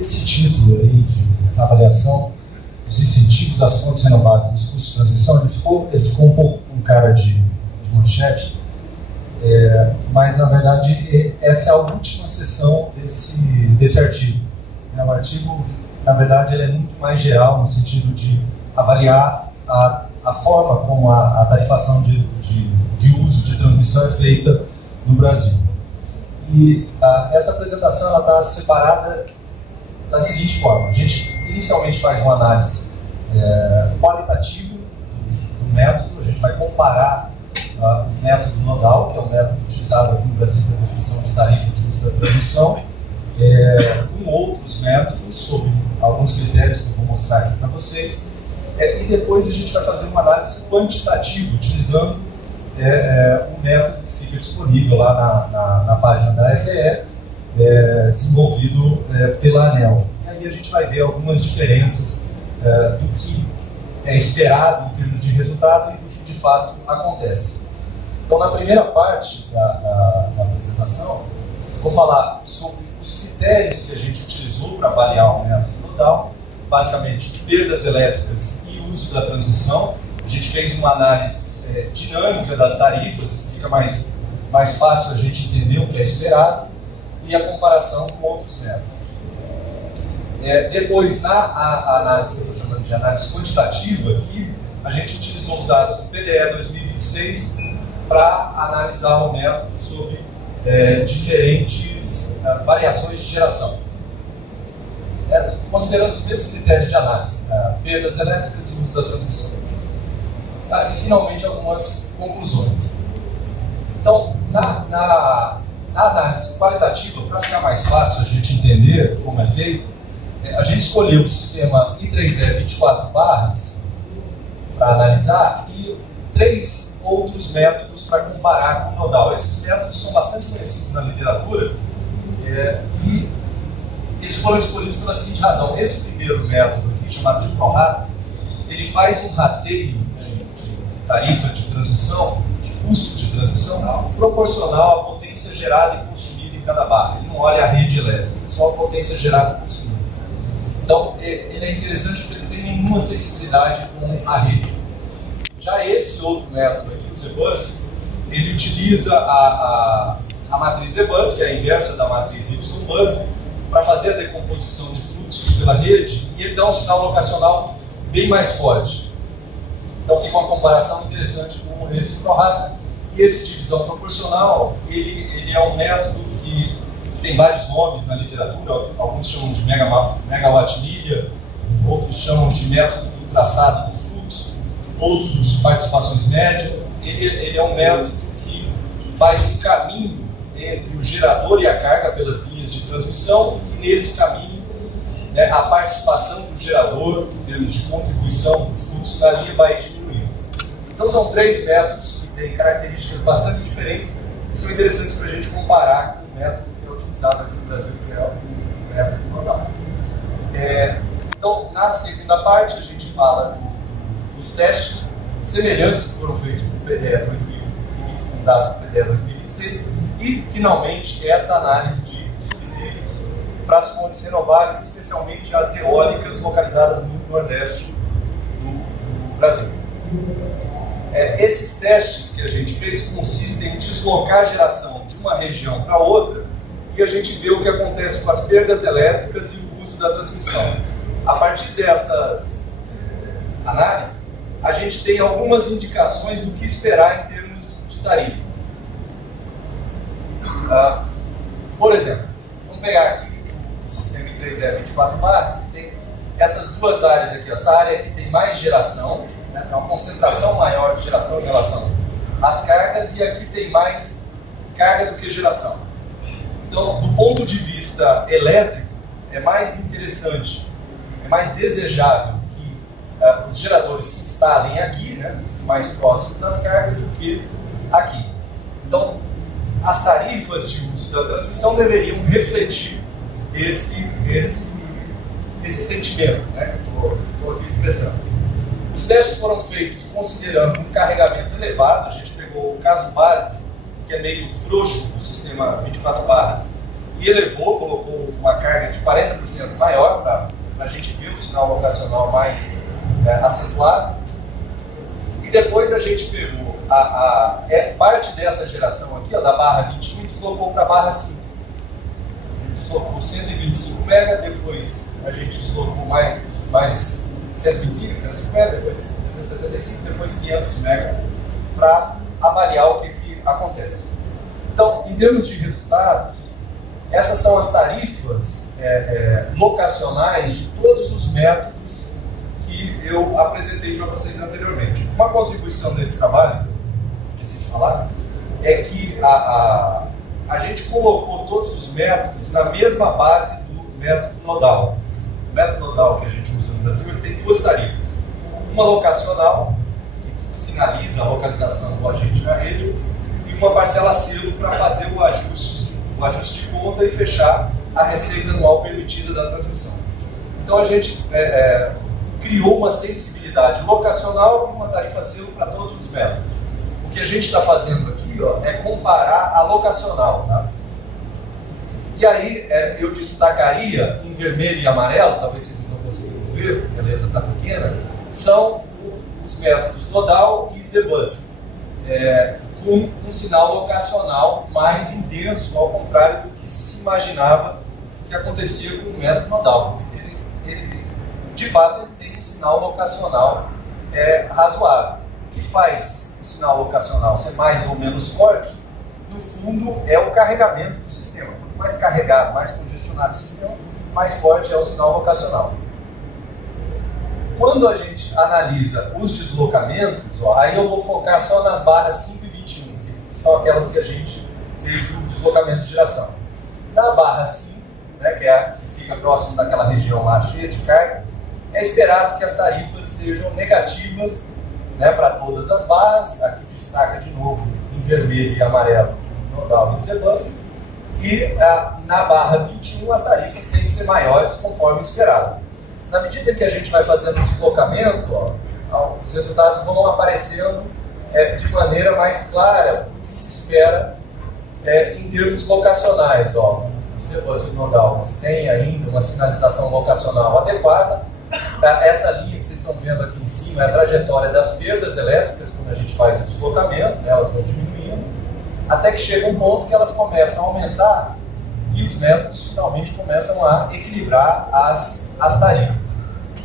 esse título aí de avaliação dos incentivos das fontes renováveis nos custos de transmissão, ele ficou um pouco com cara de manchete, mas na verdade essa é a última seção desse artigo. O artigo, na verdade, ele é muito mais geral no sentido de avaliar a forma como a tarifação de uso de transmissão é feita no Brasil. E essa apresentação está separada da seguinte forma: a gente inicialmente faz uma análise qualitativa do método, a gente vai comparar o método nodal, que é o método utilizado aqui no Brasil para a definição de tarifa de uso da transmissão, com outros métodos, sobre alguns critérios que eu vou mostrar aqui para vocês, e depois a gente vai fazer uma análise quantitativa, utilizando um método que fica disponível lá na página da RTE, desenvolvido pela ANEEL. E aí a gente vai ver algumas diferenças do que é esperado em termos de resultado e do que de fato acontece. Então, na primeira parte da apresentação, vou falar sobre os critérios que a gente utilizou para avaliar o método nodal, basicamente de perdas elétricas e uso da transmissão. A gente fez uma análise dinâmica das tarifas, que fica mais fácil a gente entender o que é esperado, e a comparação com outros métodos. Depois, na análise que eu estou chamando de análise quantitativa, aqui, a gente utilizou os dados do PDE 2026 para analisar o método sobre diferentes variações de geração, considerando os mesmos critérios de análise, perdas elétricas e uso da transmissão. E, finalmente, algumas conclusões. Então, na análise qualitativa, para ficar mais fácil a gente entender como é feito, a gente escolheu o sistema I3E 24 barras para analisar e 3 outros métodos para comparar com o nodal. Esses métodos são bastante conhecidos na literatura e eles foram escolhidos pela seguinte razão: esse primeiro método aqui, chamado de prorata, ele faz um rateio de tarifa de transmissão, de custo de transmissão, proporcional à potência gerada e consumida em cada barra. Ele não olha a rede elétrica, só a potência gerada e consumida. Então, ele é interessante porque ele não tem nenhuma sensibilidade com a rede. Já esse outro método aqui, o ZBus, ele utiliza a matriz ZBus, que é a inversa da matriz YBus, para fazer a decomposição de fluxos pela rede, e ele dá um sinal locacional bem mais forte. Então fica uma comparação interessante com esse prorata. E esse divisão proporcional, ele é um método que tem vários nomes na literatura, alguns chamam de megawatt-milha, outros chamam de método do traçado do fluxo, outros participações médias. Ele é um método que faz um caminho entre o gerador e a carga pelas linhas de transmissão, e nesse caminho, a participação do gerador, em termos de contribuição do fluxo da linha, vai diminuindo. Então são 3 métodos que têm características bastante diferentes e são interessantes para a gente comparar com o método que é utilizado aqui no Brasil, que é o método nodal. Então, na segunda parte, a gente fala dos testes semelhantes que foram feitos no PDE 2020, com dados do PDE 2026, e, finalmente, essa análise de subsídios para as fontes renováveis, especialmente as eólicas localizadas no Nordeste do Brasil. Esses testes que a gente fez consistem em deslocar a geração de uma região para outra e a gente vê o que acontece com as perdas elétricas e o uso da transmissão. A partir dessas análises, a gente tem algumas indicações do que esperar em termos de tarifa. Por exemplo, vamos pegar aqui o sistema I3E 24 barras, que tem essas duas áreas aqui. Essa área aqui tem mais geração, é uma concentração maior de geração em relação às cargas, e aqui tem mais carga do que geração. Então, do ponto de vista elétrico, é mais interessante, é mais desejável que os geradores se instalem aqui, mais próximos das cargas, do que aqui. Então, as tarifas de uso da transmissão deveriam refletir esse sentimento, que eu estou aqui expressando. Os testes foram feitos considerando um carregamento elevado. A gente pegou o caso base, que é meio frouxo do sistema 24 barras, e elevou, colocou uma carga de 40% maior para a gente ver o sinal locacional mais acentuado. E depois a gente pegou parte dessa geração aqui, ó, da barra 21, e deslocou para a barra 5. A gente deslocou 125 MB, depois a gente deslocou mais 125, 350, depois 375, depois 500 MB, para avaliar o que acontece. Então, em termos de resultados, essas são as tarifas locacionais de todos os métodos que eu apresentei para vocês anteriormente. Uma contribuição desse trabalho, esqueci de falar, é que a gente colocou todos os métodos na mesma base do método nodal. O método nodal que a gente usa no Brasil, ele tem duas tarifas. Uma locacional, que sinaliza a localização do agente na rede, e uma parcela selo para fazer o ajuste de conta e fechar a receita anual permitida da transmissão. Então a gente criou uma sensibilidade locacional e uma tarifa selo para todos os métodos. O que a gente está fazendo aqui, ó, é comparar a locacional. Tá? E aí eu destacaria em vermelho e amarelo, talvez vocês não estão conseguindo ver, porque a letra está pequena, são os métodos nodal e ZBus, com um sinal locacional mais intenso, ao contrário do que se imaginava que acontecia com o método nodal. Ele, de fato, ele tem um sinal locacional razoável. O que faz o sinal locacional ser mais ou menos forte, no fundo, é o carregamento do sistema. Quanto mais carregado, mais congestionado o sistema, mais forte é o sinal locacional. Quando a gente analisa os deslocamentos, ó, aí eu vou focar só nas barras 5 e 21, que são aquelas que a gente fez no deslocamento de geração. Na barra 5, né, que fica próximo daquela região lá cheia de cargas, é esperado que as tarifas sejam negativas, né, para todas as barras. Aqui destaca de novo em vermelho e amarelo nodal e ZBus. E na barra 21 as tarifas têm que ser maiores conforme esperado. Na medida que a gente vai fazendo o deslocamento, ó, os resultados vão aparecendo de maneira mais clara do que se espera em termos locacionais. Ó. O ZBus e o nodal têm ainda uma sinalização locacional adequada. Essa linha que vocês estão vendo aqui em cima é a trajetória das perdas elétricas quando a gente faz o deslocamento, né, elas vão diminuindo, até que chega um ponto que elas começam a aumentar e os métodos finalmente começam a equilibrar as tarifas.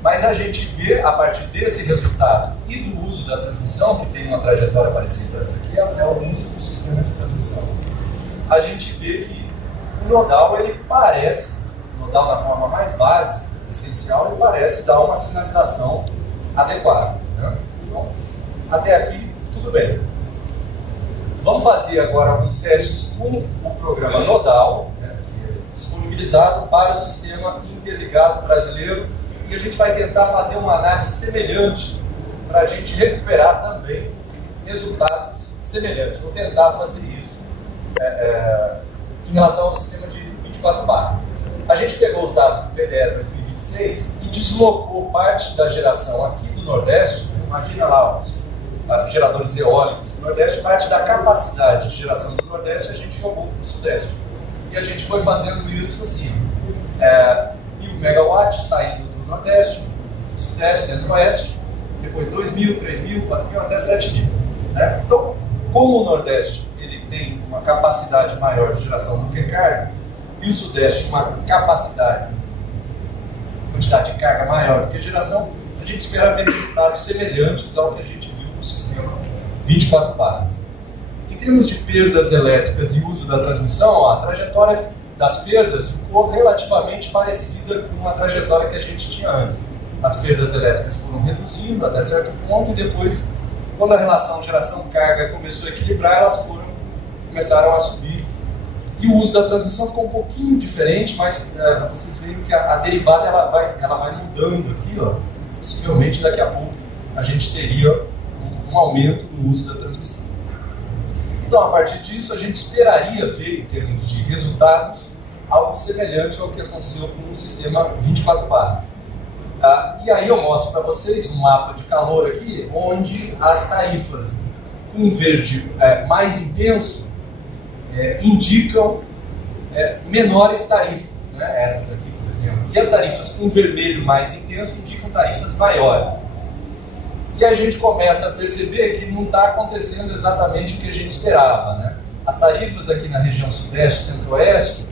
Mas a gente vê, a partir desse resultado e do uso da transmissão, que tem uma trajetória parecida, essa aqui é o uso do sistema de transmissão, a gente vê que o nodal, ele parece, o nodal na forma mais básica, essencial, ele parece dar uma sinalização adequada. Né? Então, até aqui, tudo bem. Vamos fazer agora alguns testes com o programa nodal, né, que é disponibilizado para o Sistema Interligado Brasileiro, e a gente vai tentar fazer uma análise semelhante para a gente recuperar também resultados semelhantes. Vou tentar fazer isso em relação ao sistema de 24 barras. A gente pegou os dados do PDE 2026 e deslocou parte da geração aqui do Nordeste. Imagina lá os geradores eólicos do Nordeste, parte da capacidade de geração do Nordeste a gente jogou para o Sudeste. E a gente foi fazendo isso assim, 1.000 megawatts saindo do Nordeste, Sudeste, Centro-Oeste, depois 2.000, 3.000, 4.000 até 7.000. Né? Então, como o Nordeste ele tem uma capacidade maior de geração do que carga, e o Sudeste uma quantidade de carga maior do que geração, a gente espera ver resultados semelhantes ao que a gente viu no sistema 24 barras. Em termos de perdas elétricas e uso da transmissão, ó, a trajetória das perdas ficou relativamente parecida com a trajetória que a gente tinha antes. As perdas elétricas foram reduzindo até certo ponto e depois, quando a relação geração-carga começou a equilibrar, elas começaram a subir. E o uso da transmissão ficou um pouquinho diferente, mas vocês veem que a derivada ela vai mudando aqui, ó. Possivelmente daqui a pouco a gente teria um aumento no uso da transmissão. Então, a partir disso, a gente esperaria ver, em termos de resultados, algo semelhante ao que aconteceu com o sistema 24 barras. E aí eu mostro para vocês um mapa de calor aqui, onde as tarifas em verde mais intenso indicam menores tarifas, né? Essas aqui, por exemplo. E as tarifas com vermelho mais intenso indicam tarifas maiores. E a gente começa a perceber que não está acontecendo exatamente o que a gente esperava, né? As tarifas aqui na região sudeste e centro-oeste,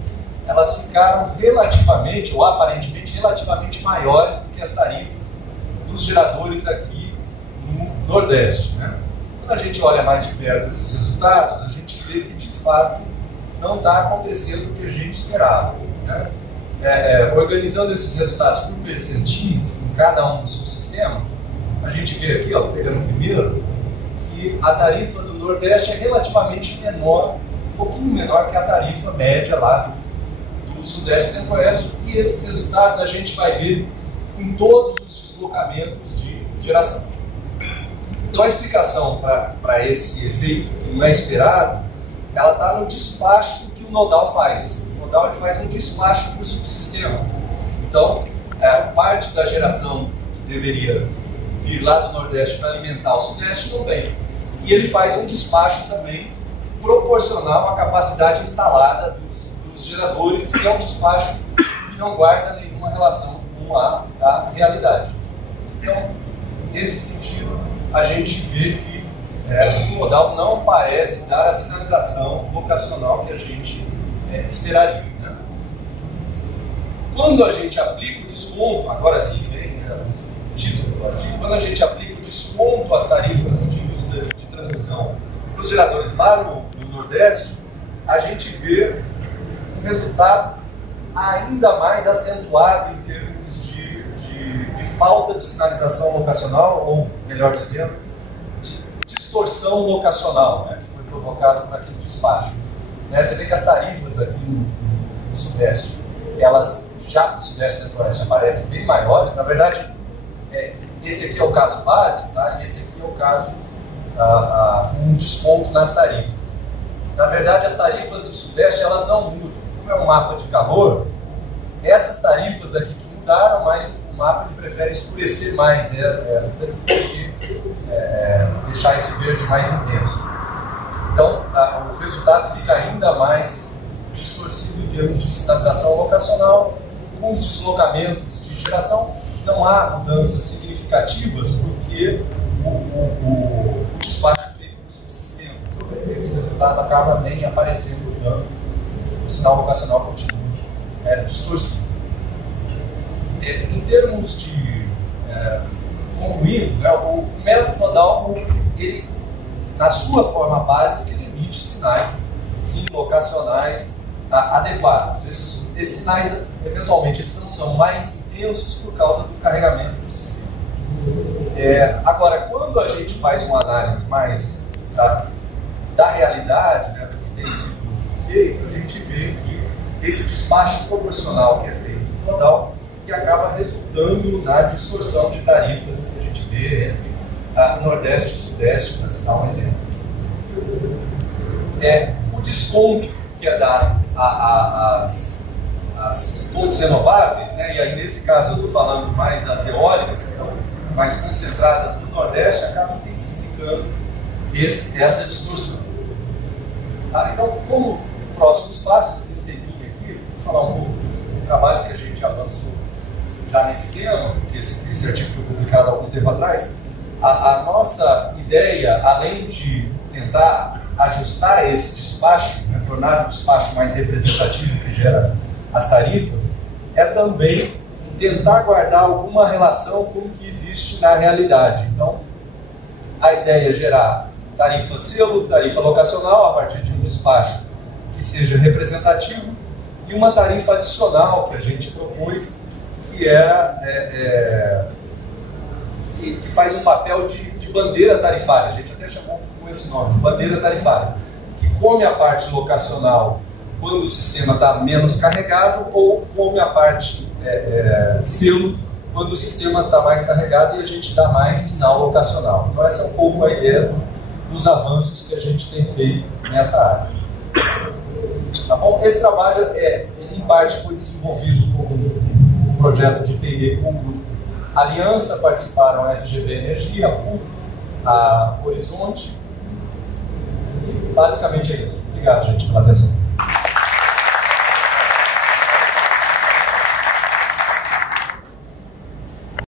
elas ficaram relativamente, ou aparentemente relativamente maiores do que as tarifas dos geradores aqui no Nordeste, né? Quando a gente olha mais de perto esses resultados, a gente vê que de fato não está acontecendo o que a gente esperava, né? Organizando esses resultados por percentis em cada um dos subsistemas, a gente vê aqui, ó, pegando o primeiro, que a tarifa do Nordeste é relativamente menor, um pouquinho menor que a tarifa média lá do Sudeste e Centro-Oeste, e esses resultados a gente vai ver em todos os deslocamentos de geração. Então a explicação para esse efeito que não é esperado, ela está no despacho que o nodal faz. O nodal ele faz um despacho para o subsistema. Então, parte da geração que deveria vir lá do Nordeste para alimentar o Sudeste não vem. E ele faz um despacho também proporcional à capacidade instalada dos geradores, que é um despacho que não guarda nenhuma relação com a realidade. Então, nesse sentido, a gente vê que o nodal não parece dar a sinalização locacional que a gente esperaria, né? Quando a gente aplica o desconto, agora sim vem o título do artigo, quando a gente aplica o desconto às tarifas de transmissão para os geradores lá no Nordeste, a gente vê um resultado ainda mais acentuado em termos de falta de sinalização locacional, ou melhor dizendo, de distorção locacional, né, que foi provocada por aquele despacho. Você vê que as tarifas aqui no Sudeste, elas já no Sudeste e Centro-Oeste aparecem bem maiores. Na verdade, esse aqui é o caso base, tá? E esse aqui é o caso um desconto nas tarifas. Na verdade, as tarifas do Sudeste, elas não mudam. Como é um mapa de calor, essas tarifas aqui que mudaram, mas o mapa ele prefere escurecer mais essas aqui, porque deixar esse verde mais intenso. Então, o resultado fica ainda mais distorcido em termos de sinalização locacional. Com os deslocamentos de geração, não há mudanças significativas, porque o despacho é feito no subsistema. Então, esse resultado acaba nem aparecendo, portanto, o sinal locacional continua distorcido. Em termos de concluindo, né, o método nodal, ele, na sua forma básica, ele emite sinais locacionais adequados. Esses sinais, eventualmente, eles não são mais intensos por causa do carregamento do sistema. Agora, quando a gente faz uma análise mais da realidade, né, do que tem sido feito, a gente vê que esse despacho proporcional que é feito no nodal, que acaba resultando na distorção de tarifas que a gente vê entre Nordeste e Sudeste, para citar um exemplo. O desconto que é dado às fontes renováveis, né, e aí nesse caso eu estou falando mais das eólicas, que estão mais concentradas no Nordeste, acaba intensificando essa distorção. Então, como próximos passos, eu tenho um tempinho aqui, vou falar um pouco do trabalho que a gente avançou já nesse tema, porque esse artigo foi publicado há algum tempo atrás. A nossa ideia, além de tentar ajustar esse despacho, né, tornar o despacho mais representativo que gera as tarifas, é também tentar guardar alguma relação com o que existe na realidade. Então, a ideia é gerar tarifa selo, tarifa locacional, a partir de um despacho que seja representativo, e uma tarifa adicional que a gente propôs, que era que faz um papel de bandeira tarifária. A gente até chamou com esse nome, bandeira tarifária, que come a parte locacional quando o sistema está menos carregado, ou come a parte selo quando o sistema está mais carregado e a gente dá mais sinal locacional. Então essa é um pouco a ideia dos avanços que a gente tem feito nessa área. Tá bom? Esse trabalho, em parte, foi desenvolvido como um projeto de P&D com o grupo Aliança, participaram a FGV Energia, a PUC, a Horizonte, e basicamente é isso. Obrigado, gente, pela atenção.